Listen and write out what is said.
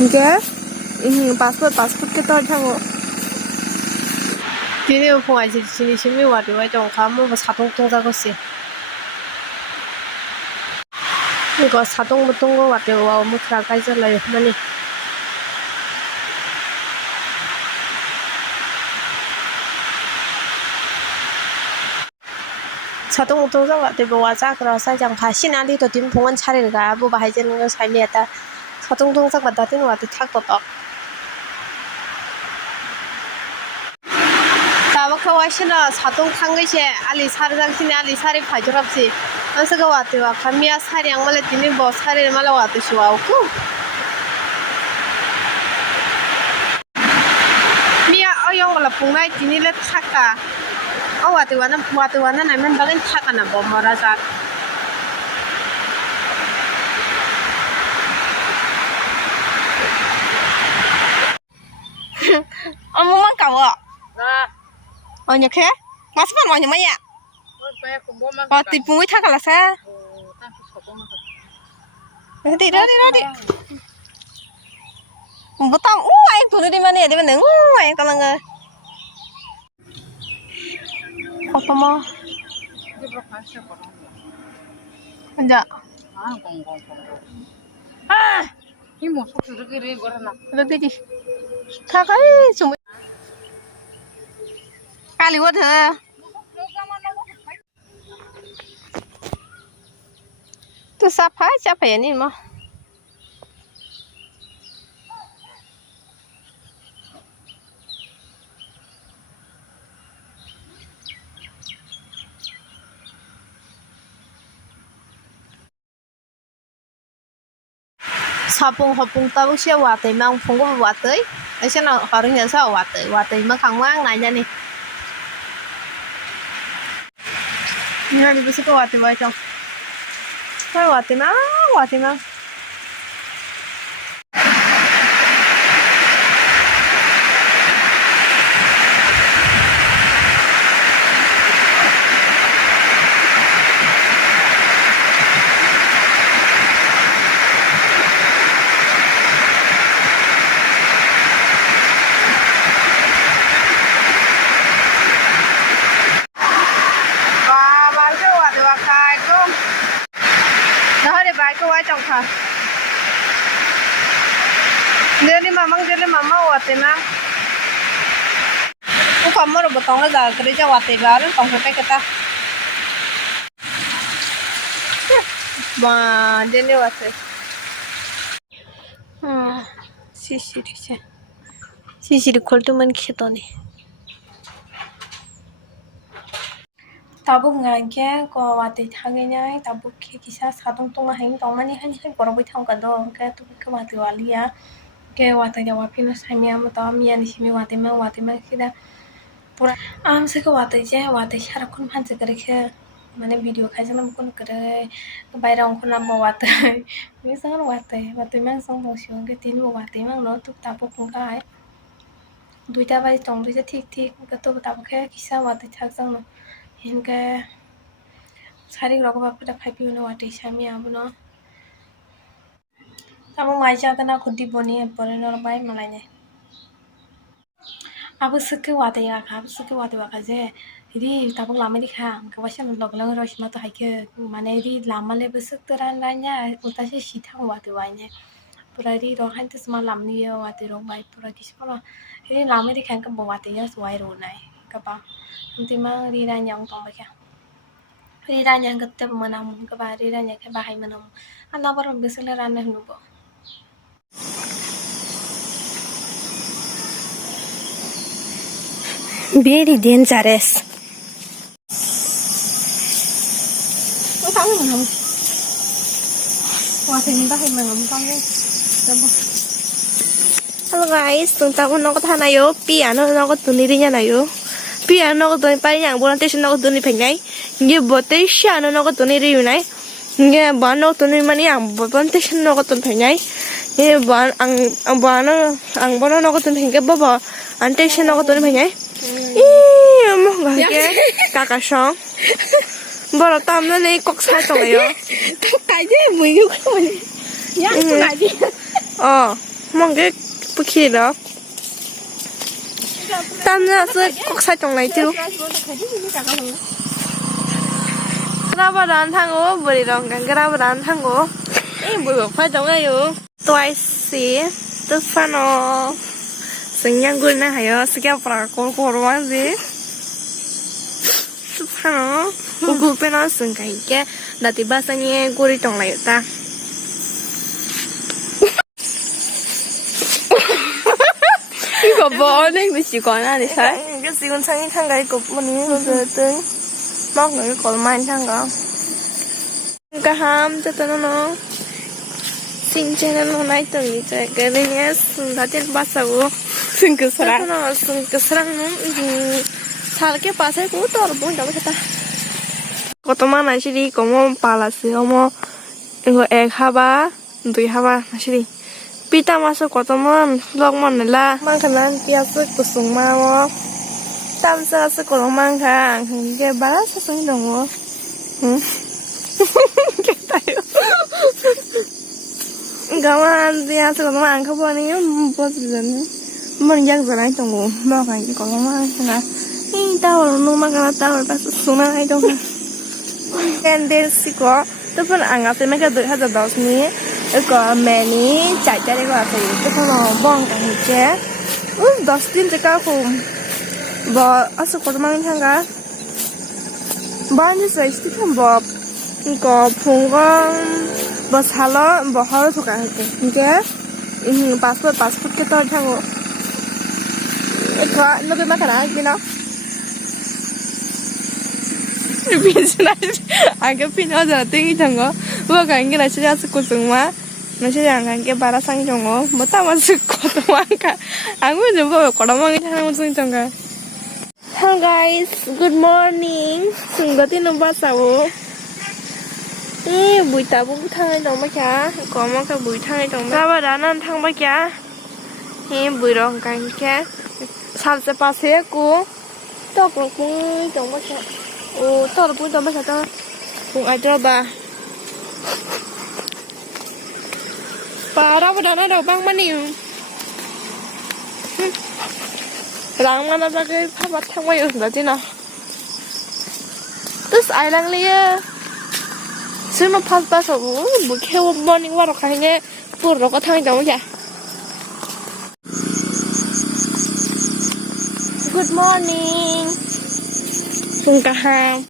이게 파스포트 게 타고 뒤에 보아지 진이 심이 와도 좀 가면 뭐 자동 동작없이 이거 자동 못 동거 와도 와 뭐 들어가잖아요 많이 자동 못 동작 와도 뭐 와자 그래서 장 바시나리 더 딘 봉원 차리가 뭐 바이제는 거 삶이었다 자동 동작 받다 딘 와도 탁 떴다 다바카 와시나 자동 탄 것이 알리 사르장신이 알리 사리 파주랍시 안서가 왔대와 감미야 사리 양말에 뛰는 뭐 사리를 말라 왔듯이 와오고 미야 어영걸라 봉나이 뛰니를 타까 왔대와는 아니면 바른 타까나 뭐 뭐라자 엄마만 가워 언니케? 마스판 언니 뭐야? tipu thắc là sao? Đi đó. Một tao anh tụi đi mà nè, đi mà nướng anh tao là người. Không có mò. Dạ. À. Cái một số thứ cái gì gọi là nào? Đi. Thắc ấy, chúng. Cali quá thưa. Tu sapa siapa ya ini mah? Sapung tahu siapa watai mang punggu watai, asyik nak orang yang sah watai mah kangwang nanya nih. Ini di situ watai macam. 와티마 trong thà đưa đi mà 와때 나 꼭 엄마로 뭐 동네다 그러자 와때 말은 동네 뺏겠다 와 내내 왔어 시시리 콜드만 키더니 Tabuk ngajak ko wati thangenya tabuk kisah sadung tonga hang tongmani han borong bai thang kado ke tu ke wati walia ke wati jawa pina samia mata mia ni simi wati ma kida pura am se ke wati je wati sarakun phan se kare ke mane video khaijana mukun kare baira ongkon nam wati ni sang wati mang sang bo siong ke tin wati mang no tu tabuk kai duita bai tong duita thik ke tu tabuk ke kisah wati thak sang no Hingga sari rokok apa dah kai piu na wati sami abu no. Kamu maja kana kunti boni pore no bai malai ne. Abu suke wati ya ka, abu suke wati waka je. Jadi tabung lama di ka, kawasan log lang rosh mata hai ke mana di lama le besuk teran ranya utasi sithang wati wanya. Pura di rohan tu semua lam ni ya wati rong bai pura kis pura. Jadi lama di kan ke wati ya suai ro nai. Kapa nanti mah rira nyang tong baca rira nyang ketep menam kapa rira nyang ke bahai menam anda baru besar rana nubo very dangerous kamu menam wah ini bahai menam kamu Hello guys, tunggu nongko thanayo piano nongko tunirinya nayo piano ko toni pari yang bolan teshin ko toni pengai nge bote shano ko toni ri unai nge bano toni mani ang bolan teshin ko toni pengai nge ban ang bano ko toni pengai baba an teshin ko toni pengai mo ga ke kakashong boro tamna nei kok sa to yo to kai je mu yu ko ni ya ko kai ji mong cái bức khi đó tam ra sẽ có sai trong này chứ Ramadan thang beri dong kan Ramadan thang beri phải trong này yo tôi xí tôi fan nó sinh nhật của nó hay ở sẽ para cô mang gì tôi fan nó cô bên nó sinh cái đã thì ba sinh nhật của đi trong này ta 이거 뭐 언행도 시거나 니 살? 이거 지금 창이 탄가 이거 뭐니 이거 등 먹는 거 얼마나 탄가? 그러니까 함 저는 신체는 너 나이 등 이제 그냥 다들 봤다고 승그스랑 살게 빠세고 또 뭐 너무 좋다. 그것만 아시리 como palacio como 이거 egg haba দুই haba 아시리 Pita masuk kotoman, log mana lah, makanan biasa kusung mau, tamsa sekolah mangka, dia balas sesung dong wo, kita yuk, gawan dia sekolah mangka boleh buat jalan, menjak jalan dong wo, makan di sekolah mangka, ini tahu lu makan tahu pas sungai itu, kan dia sekolah, tu pun anggap mereka dah ada dos ni. Có mẹ ní chạy ra đây qua thì tôi không nó bong cả hết chứ đó tin cho cao cùng bỏ ở số có mang thang cả bao nhiêu sai thì không bỏ có phun con bỏ salọ bỏ hoa thuộc cả hết chứ passport cái tôi thang rồi có nó bên mắt cái gì nó 비즈나 아까 피나자 땡이 탄거 뭐가 간게 나 진짜 스코 정말 나 진짜 간게 바라 상정어 뭐 타마스 거도만가 아무 좀 봐 거라망이 타는 무슨 정가 Hello guys good morning 승거티 넘바 사오 이 buổi tập cũng thang trong mấy cha có một cái buổi thang trong sao mà đã nên thang mấy cha 이 buổi đó càng cha sao sẽ pass hết cô tôi cũng trong mấy cha 오, 떠도 보이도 마 사다. 공 알더봐. 바라보다 나도 빵만이. 랑만 하다 그 파바 탕와 요다 지나. 뜻 알랑리야. 스노 파스파서 뭐 캐워 머닝 와로 가냐. 뿌르고 탕이 너무 야. Good morning. Sungkahan